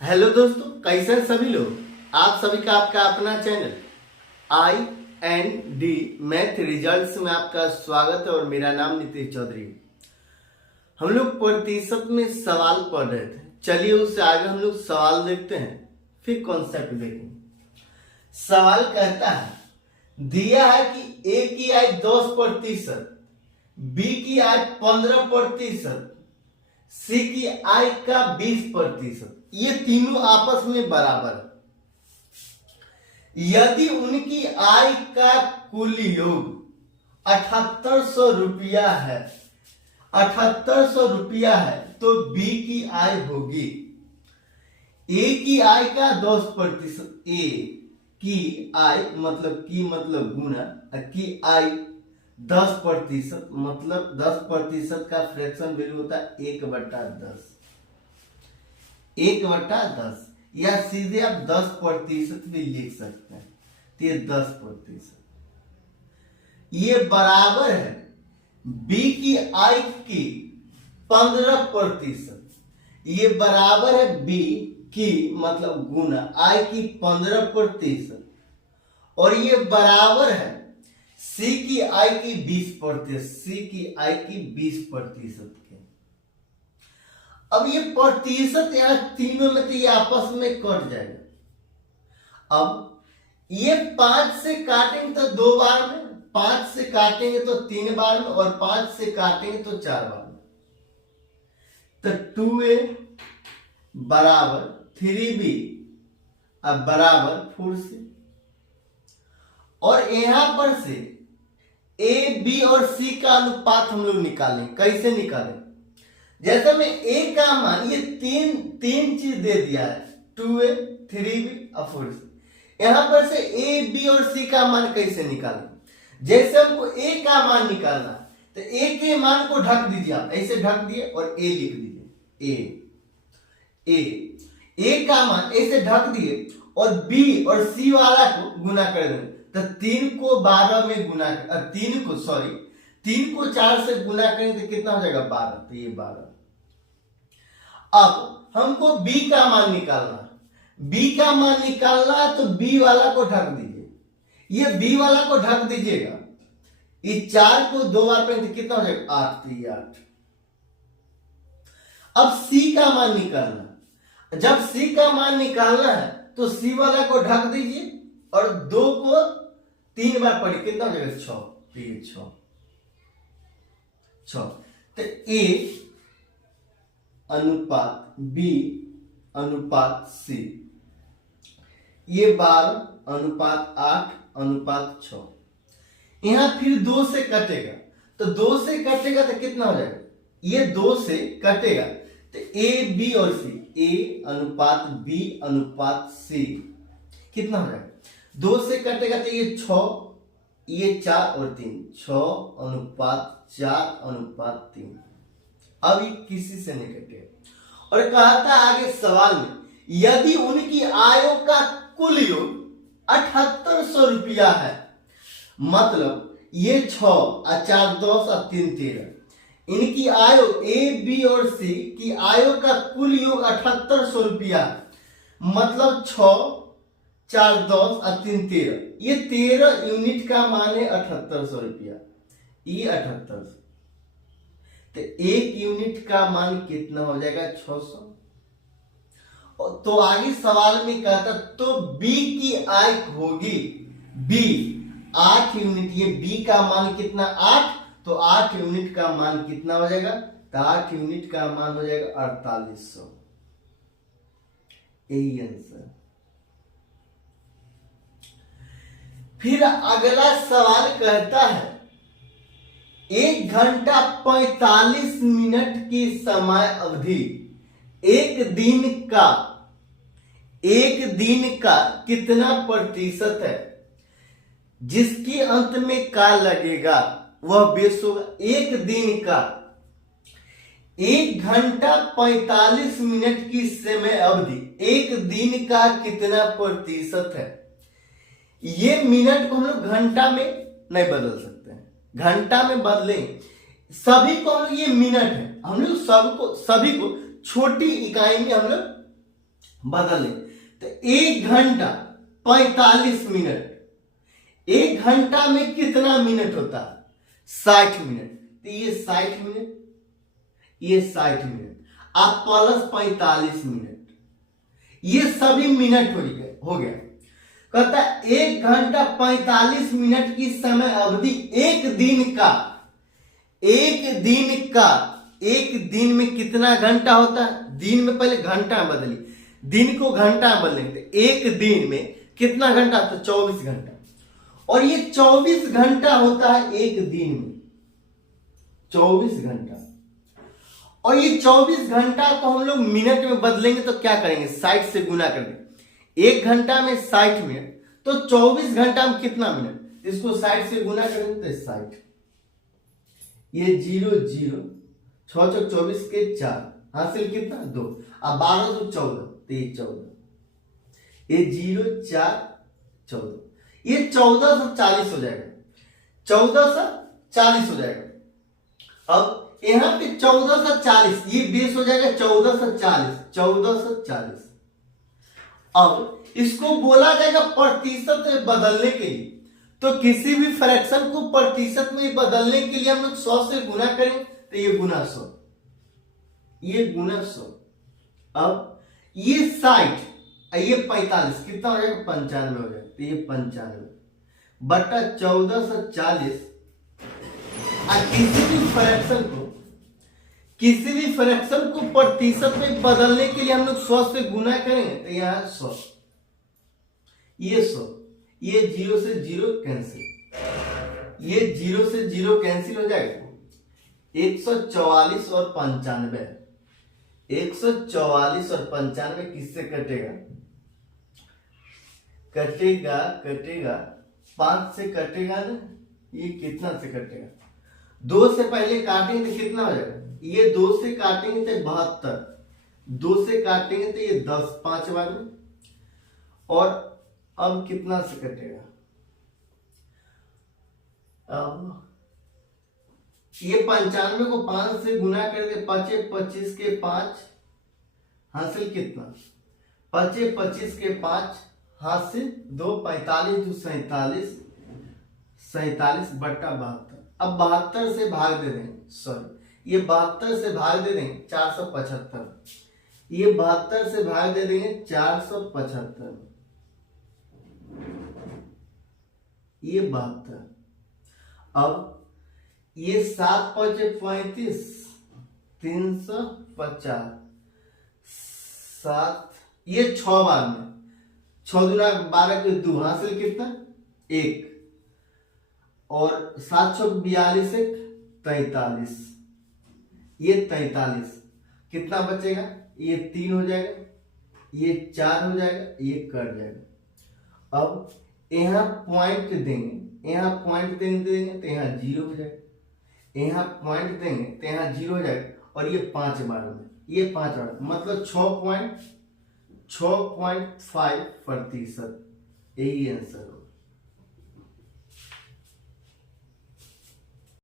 Hello दोस्तों, कैसे हैं सभी लोग। आप सभी का आपका अपना चैनल IND मैथ रिजल्ट्स में आपका स्वागत है और मेरा नाम नीतीश चौधरी। हम लोग प्रतिशत में सवाल पढ़ रहे थे। चलिए उससे आगे हम लोग सवाल देखते हैं, फिर कॉन्सेप्ट देखेंगे। सवाल कहता है, दिया है कि A की आय 10%, B की आय 15%, C की आय का 20%, ये तीनों आपस में बराबर है। यदि उनकी आय का कुल योग 7800 रुपया है, 7800 रुपया है, तो B की आय होगी। A की आय का 10%, A की आय मतलब गुना की आय 10%, मतलब 10% का फ्रैक्शन वैल्यू होता है 1/10, 1/10, या सीधे आप 10% भी लिख सकते हैं। तो ये 10%, ये बराबर है B की आय की 15%, ये बराबर है B की मतलब गुना आय की 15%, और ये बराबर है C की आय की 20%, C की आय की 20% के। अब ये प्रतिशत यहां तीनों में तो ये आपस में कट जाएगा। अब ये 5 से काटेंगे तो 2 बार में, 5 से काटेंगे तो 3 बार में, और 5 से काटेंगे तो 4 बार में। तो 2A बराबर 3B अब बराबर 4C, और यहां पर से A, B और C का अनुपात हम लोग निकालें। कैसे निकालें? जैसे में A का मान, ये तीन चीज दे दिया है, 2A, 3B और 4C। यहां पर से A, B और C का मान कैसे निकालें? जैसे हमको A का मान निकालना, तो A के मान को ढक दीजिए, आप ऐसे ढक दिए और A लिख दीजिए। A का मान ऐसे ढक दिए और B और C वाला को गुना कर देंगे। तो 3 को 12 में गुना, 3 को 4 से गुना करेंगे तो कितना हो जाएगा? 12। तो ये 12। अब हमको B का मान निकालना, B का मान निकालना है तो B वाला को ढक दीजिए। ये B वाला को ढक दीजिएगा। इस 4 को 2 बार करेंगे तो कितना हो जाएगा? 8। तो ये 8। अब C का मान निकालना, जब C का मान निकालना है तो C वाला को ढक दीजिए और 2 को 3 बार पढ़िए, कितना हो जाएगा? 6। तो ये 6। तो A अनुपात B अनुपात C, ये 12 अनुपात 8 अनुपात 6। यहां फिर 2 से कटेगा, तो 2 से कटेगा तो कितना हो जाएगा? ये 2 से कटेगा तो A, B और C, A अनुपात B अनुपात C कितना हो जाएगा? 2 से कटेगा तो ये 6, ये 4 और 3, 6 अनुपात 4 अनुपात 3। अब ये किसी से नहीं कटेगा। और कहता आगे सवाल में, यदि उनकी आयों का कुल योग 7800 रुपया है, मतलब ये 6 और 4 10 और 3 13, इनकी आयु A, B और C की आयु का कुल योग 7800 रुपया, मतलब 6 4 10 और 3 13, ये 13 यूनिट का मान है 7800 रुपया। ये 7800, तो 1 यूनिट का मान कितना हो जाएगा? 600। तो आगे सवाल में कहता, तो B की आय होगी B 8 यूनिट। ये B का मान कितना? 8। तो 8 यूनिट का मान कितना हो जाएगा? तो 8 यूनिट का मान हो जाएगा 4800। यही आंसर। फिर अगला सवाल कहता है, 1 घंटा 45 मिनट की समय अवधि एक दिन का कितना प्रतिशत है, जिसके अंत में का लगेगा वह बेस होगा। एक दिन का 1 घंटा 45 मिनट की समय अवधि एक दिन का कितना प्रतिशत है। ये मिनट को हम लोग घंटा में नहीं बदल सकते हैं, घंटा में बदलें सभी को हम लोग, ये मिनट है, हम लोग सभी को छोटी इकाई में हम लोग बदल लें तो 1 घंटा 45 मिनट, 1 घंटा में कितना मिनट होता है? 60 मिनट। तो ये 60 मिनट, ये 60 मिनट, आप प्लस 45 मिनट, ये सभी मिनट हो गया। कहता है 1 घंटा 45 मिनट की समय अवधि एक दिन में कितना घंटा होता है? दिन में पहले घंटा बदली, दिन को घंटा बदलेंगे तो एक दिन में कितना घंटा? तो 24 घंटा। और ये 24 घंटा होता है एक दिन में, 24 घंटा। और ये 24 घंटा को हम लोग मिनट में बदलेंगे तो क्या करेंगे? 60 से गुना करेंगे। 1 घंटा में 60 मिनट, तो 24 घंटा में कितना मिनट? इसको 60 से गुना करेंगे तो 60। ये 0 0, 6 चौक 24 के 4, हासिल कितना? 2। अब 12 तो 14, तो ये 14, ये 0 4 14, ये 1440 हो जाएगा, 1440 हो जाएगा। अब यहां पे 1440, ये बेस हो जाएगा 1440, 1440। अब इसको बोला जाएगा प्रतिशत में बदलने के लिए, तो किसी भी फ्रैक्शन को प्रतिशत में बदलने के लिए हम लोग 100 से गुना करें, तो ये गुना 100, ये गुना 100। अब ये 60, ये 45, कितना हो जाएगा? 95 हो जाएगा। तो ये 95 बटा 1440। किसी भी फ्रैक्शन को प्रतिशत में बदलने के लिए हम लोग 100 से गुना करेंगे, तो यहाँ 100, ये 100, ये 0 से 0 कैंसिल, ये 0 से 0 कैंसिल हो जाएगा। 144 और 95, 144 और 95 किससे कटेगा? कटेगा 5 से कटेगा ना। ये कितना से कटेगा? 2 से पहले काटेंगे तो कितना हो जाएगा? ये 2 से काटेंगे तो 72, 2 से काटेंगे तो ये 10, 5 बार में। और अब कितना से कटेगा? अब ये 95 को 5 से गुना करके 5 25 के 5, हासिल कितना? 5 25 के 5, हासिल 2, 45 2 47, 47 बटा 72। अब 72 से भाग दे देंगे, सॉरी, ये 72 से भाग दे देंगे 475, ये 72 से भाग दे देंगे 475, ये 72। अब ये 7 5 35, 350, 7, ये 6 बार में, 6 दूना 12 के 2, हासिल कितना? 1। और 7 6 42 1 43, ये 43, कितना बचेगा? ये 3 हो जाएगा, ये 4 हो जाएगा, ये कट जाएगा। अब यहाँ पॉइंट देंगे, यहाँ पॉइंट देंगे तो यहाँ 0 हो जाएगा, यहाँ पॉइंट देंगे तो यहाँ 0 हो जाएगा। और ये 5 बार में, ये 5 बार, मतलब 6.5%, यही आंसर हो।